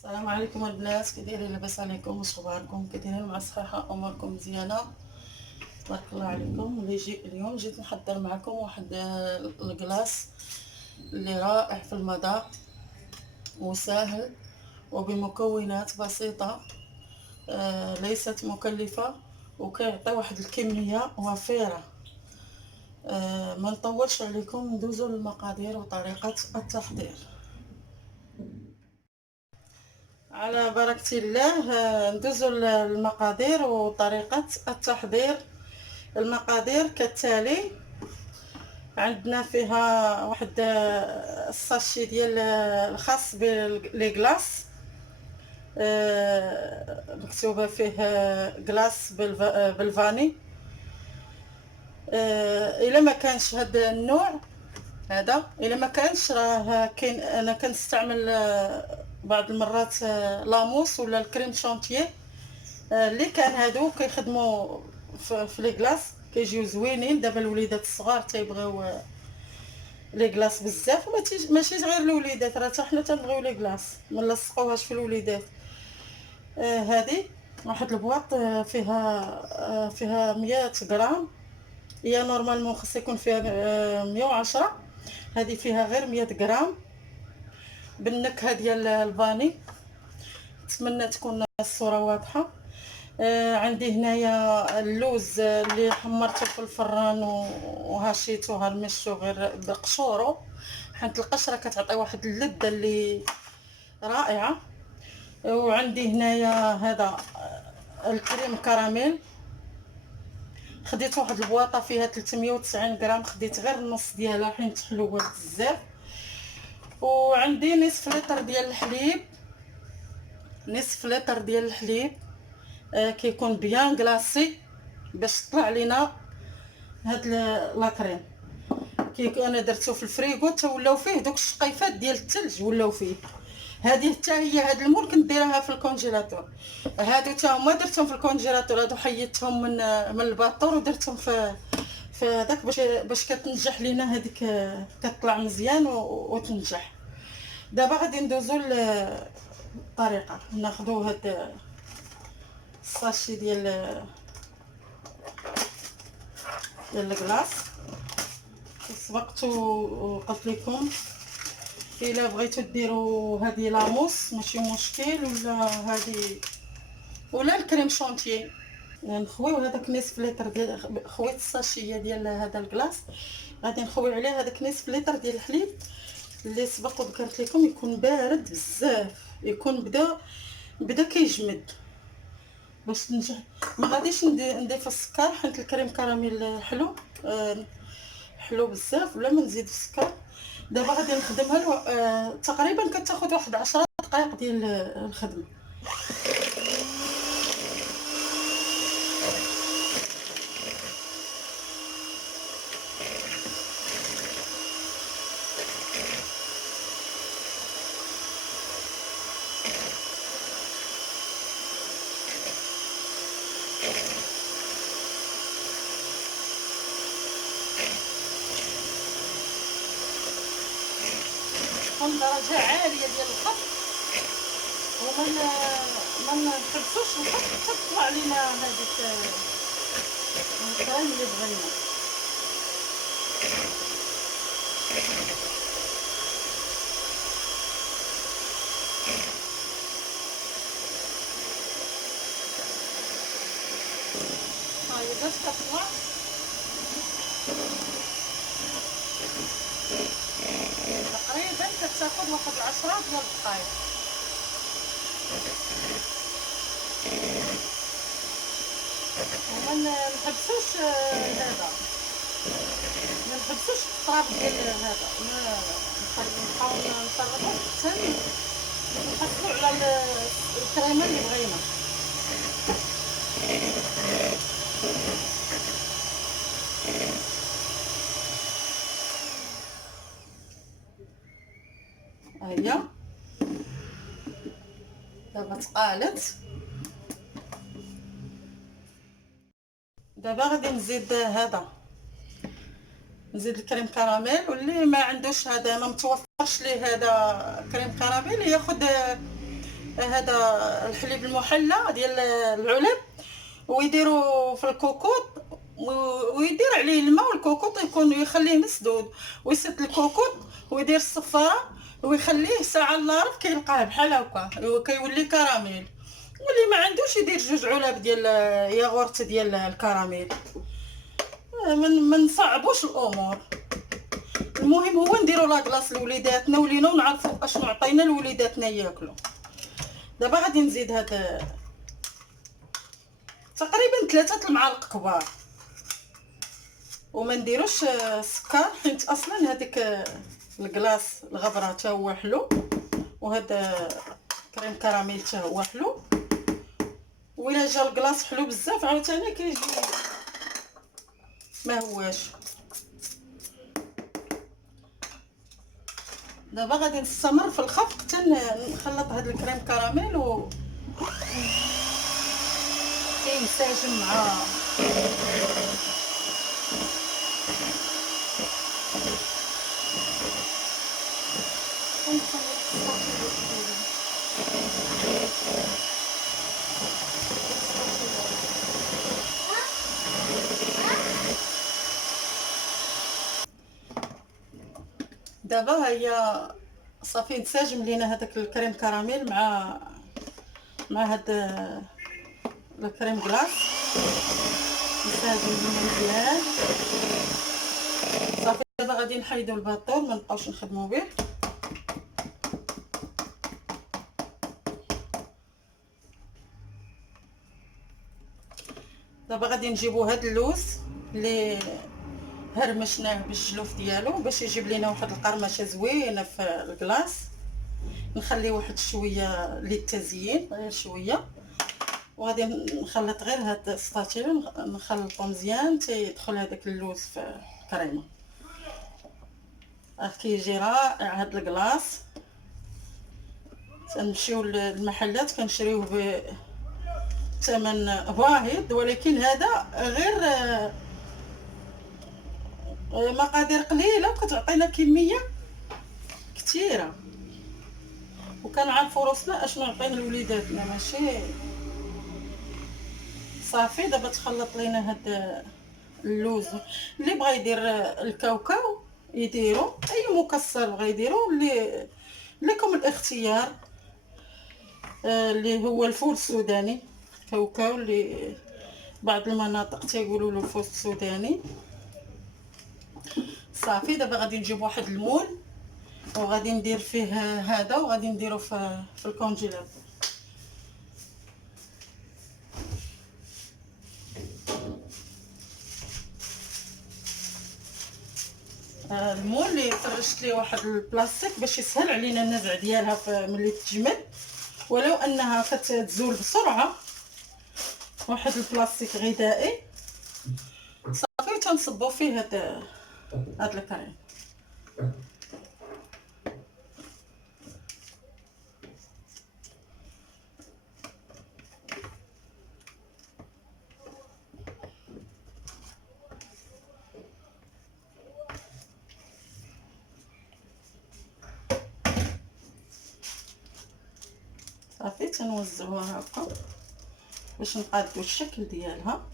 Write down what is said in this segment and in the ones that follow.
السلام عليكم البنات، كي دايرين؟ لاباس عليكم؟ واش اخباركم؟ كي دايرين؟ مع الصحه؟ اموركم مزيانه؟ تبارك الله عليكم. اليوم جيت نحضر معكم واحد الكلاص اللي رائع في المذاق وسهل وبمكونات بسيطه، ليست مكلفه، وكيعطي واحد الكميه وفيره. ما نطولش عليكم، ندوزو للمقادير وطريقه التحضير. على بركة الله. ندوزو للمقادير وطريقة التحضير. المقادير كالتالي: عندنا فيها واحد الساشي ديال الخاص بالكلاص، مكتوبة فيه كلاص بالفاني. الا ما كانش هذا النوع هذا، الا ما كانش راه كاين، انا كنستعمل بعض المرات لاموس ولا الكريم شانتيي، اللي كان هادو كيخدموا في لي كلاص، كيجيو زوينين. دابا الوليدات الصغار تيبغيو لي كلاص بزاف، ماشي غير الوليدات، راه حتى حنا تنبغيو لي كلاص، ما نلصقوهاش في الوليدات. هذه واحد البواط فيها 100 غرام. هي نورمالمون خص يكون فيها 110، هذه فيها غير 100 غرام بالنكهه ديال الفاني. نتمنى تكون الصوره واضحه. عندي هنايا اللوز اللي حمرته في الفران وهشيته هرمشته غير بقشورو، حيت القشره كتعطي واحد اللذه اللي رائعه. وعندي هنايا هذا الكريم كراميل، خديت واحد البواطه فيها 390 غرام، خديت غير النص ديالها حيت حلوه بزاف. وعندي نصف لتر ديال الحليب، نصف لتر ديال الحليب كيكون بيان كلاصي باش طلع لينا هاد لاكريم. انا درتو في الفريغو حتى ولاو فيه دوك الشقيفات ديال الثلج، ولاو فيه. هذه حتى هي هاد المول كنت دايرها في الكونجيلاتور، هادو حتى هما درتهم في الكونجيلاتور. هادو حيدتهم من الباطور ودرتهم في هذاك باش كتنجح لينا هذيك، كتطلع مزيان وتنجح. دابا غادي ندوزو للطريقه. ناخذوا هاد الساشي ديال الكلاص. سبقت وقلت لكم الا بغيتو ديروا هذه لاموس ماشي مشكل، ولا هذه ولا الكريم شونتيي. نخويو هذاك نصف لتر ديال، خويت الساشيه ديال هذا الكلاص، غادي نخوي عليه هذاك نصف لتر ديال الحليب اللي سبق وذكرت لكم. يكون بارد بزاف، يكون بدا كيجمد باش تنجح. ما غاديش نضيف السكر حيت الكريم كراميل حلو، حلو بزاف، ولا ما نزيد السكر. دابا غادي نخدمها تقريبا كتاخذ واحد 10 دقائق ديال الخدمه. تكون درجه عاليه ديال الخط، ومن ما نحبسوش الخط حتى تطلع لينا هذيك الكريم اللي بغينا. هاي باش كتطلع تقريبا كتاخذ واحد 10 ديال الدقائق. وما نحبسوش هذا، ما نحبسوش الطراب ديال هذا، نحاول نصرفو حتى نحصلو على الكريمه اللي بغينا. هي دابا تقالت. دابا غادي نزيد نزيد الكريم كراميل، واللي ما عندوش هذا، ما متوفرش ليه هذا كريم كراميل، ياخذ هذا الحليب المحلى ديال العلب، ويديروا في الكوكوط ويدير عليه الماء، والكوكوط يكون يخليه مسدود، ويسد الكوكوط ويدير الصفاره ويخليه ساعه الا ربع كيلقاه بحال هكا كيولي كراميل. واللي ما عندوش يدير 2 علب ديال ياغورت ديال الكراميل. ما نصعبوش الامور. المهم هو نديرو لاكلاص لوليداتنا ولينا ونعرفوا اشنو عطينا لوليداتنا ياكلوا. دابا غادي نزيد هاد تقريبا 3 المعالق كبار، وما نديروش السكر حيت اصلا هذيك الكلاص الغبره حتى هو حلو، وهذا كريم كراميل حتى هو حلو. وإلا جا الكلاص حلو بزاف عاوتاني كيجي ما هواش. دابا غادي نستمر في الخفق حتى نخلط هاد الكريم كراميل و كينسجم مع دابا هي صافي نساجم لينا هذاك الكريم كراميل مع هاد الكريم كلاص، نساجم لينا مزيان صافي. دابا غادي نحيدو الباطور ما نبقاوش نخدمو به. دابا غادي نجيبو هاد اللوز اللي هرمشناه بالجلوف ديالو باش يجيب لينا واحد القرمشه زوينه في الكلاص. نخليه واحد شويه للتزيين غير شويه، وغادي نخلط غير هاد السطاتيل نخلطو مزيان تيدخل هذاك اللوز في الكريمه. راه كيجي رائع هاد الكلاص. تنمشيو للمحلات كنشريوه بثمن باهظ، ولكن هذا غير مقادير قليله وكتعطينا كميه كثيره، وكنعرفوا راسنا اشنو عطينا لوليداتنا ماشي صافي. دابا تخلط لينا هاد اللوز. اللي بغى يدير الكاوكاو يديروا، اي مكسر بغى يديروا، اللي لكم الاختيار. اللي هو الفول السوداني كاوكاو، اللي بعض المناطق تيقولوا له الفول السوداني. صافي دابا غادي نجيب واحد المول وغادي ندير فيه هذا، وغادي نديرو في الكونجيلاتور. المول اللي فرشت ليه واحد البلاستيك باش يسهل علينا النزع ديالها ملي تجمد، ولو انها كتزول بسرعه. واحد البلاستيك غذائي صافي تنصبوا فيه هاد الكريم. صافي تنوزعوها هكا باش نقادو الشكل ديالها.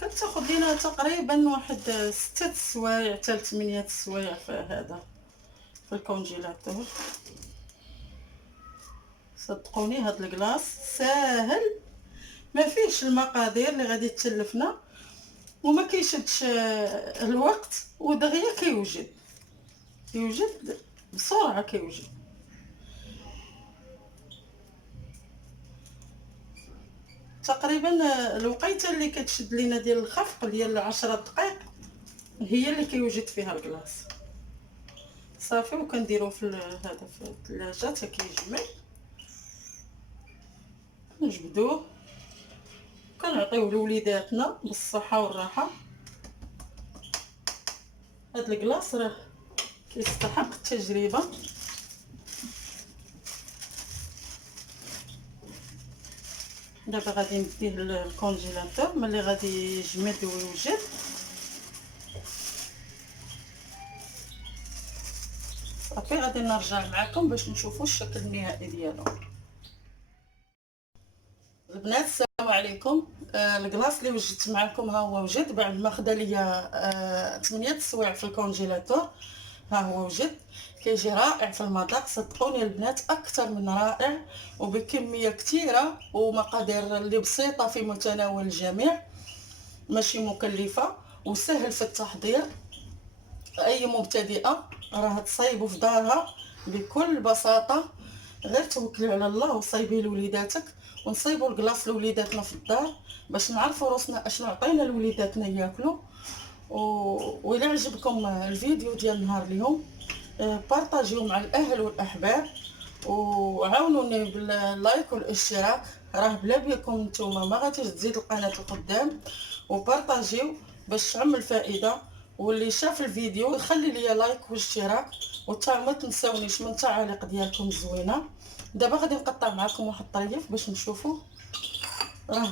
كتاخد لينا تقريبا واحد 6 سوايع حتى 8 سوايع في هذا في الكونجيلاتور. صدقوني هاد الكلاص ساهل، ما فيهش المقادير اللي غادي تكلفنا، وما كيشدش الوقت، ودغيا كيوجد بسرعه كيوجد. تقريبا الوقيته اللي كتشد لينا ديال الخفق ديال 10 دقائق هي اللي كيوجد فيها الكلاص. صافي وكنديروه في هذا في الثلاجه حتى كيجمد، نجبدوه كنعطيوه لوليداتنا بالصحه والراحه. هاد الكلاص راه كيستحق التجربه. دابا غادي نديه للكونجيلاتور ملي غادي يجمد ويوجد. صافي غادي نرجع معكم باش نشوفوا الشكل النهائي ديالو. البنات السلام عليكم. الكلاص اللي وجدت معكم ها هو وجد بعد ما خدا ليا 8 سوايع في الكونجيلاتور. ها هو وجد كيجي رائع في المذاق، صدقوني البنات اكثر من رائع وبكميه كثيره ومقادير اللي بسيطه في متناول الجميع، ماشي مكلفه وسهل في التحضير. اي مبتدئه راه تصايبه في دارها بكل بساطه، غير توكلي على الله وصايبي لوليداتك ونصايبوا الكلاص لوليداتنا في الدار باش نعرفوا روسنا اشنو عطينا لوليداتنا ياكلوا. وإلا عجبكم الفيديو ديال نهار اليوم بارطاجيو مع الاهل والاحباب وعاونوني باللايك والاشتراك، راه بلا بكم نتوما ما غاديش تزيد القناه القدام، وبارطاجيو باش تعمل فائده. واللي شاف الفيديو يخلي لي لايك واشتراك، وتا ما تنساونيش من التعاليق ديالكم الزوينه. دابا غادي نقطع معكم واحد الطريف باش نشوفوا، راه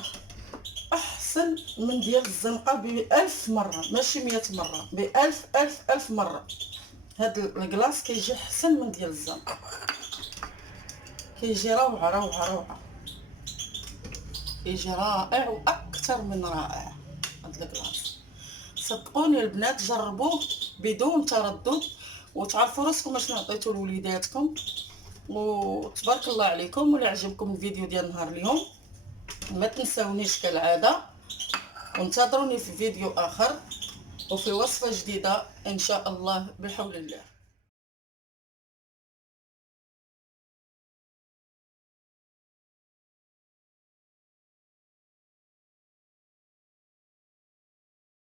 احسن من ديال الزنقه ب1000 مره، ماشي 100 مره، بألف ألف ألف مره. هاد الكلاص كيجي احسن من ديال الزنقه، كيجي روعه روعه روعه، كيجي رائع واكثر من رائع. هاد الكلاص صدقوني البنات جربوه بدون تردد وتعرفوا راسكم اشنو عطيتو لوليداتكم، وتبارك الله عليكم. ولا عجبكم الفيديو ديال نهار اليوم ما تنساونيش كالعاده، وانتظروني في فيديو اخر وفي وصفه جديده ان شاء الله بحول الله.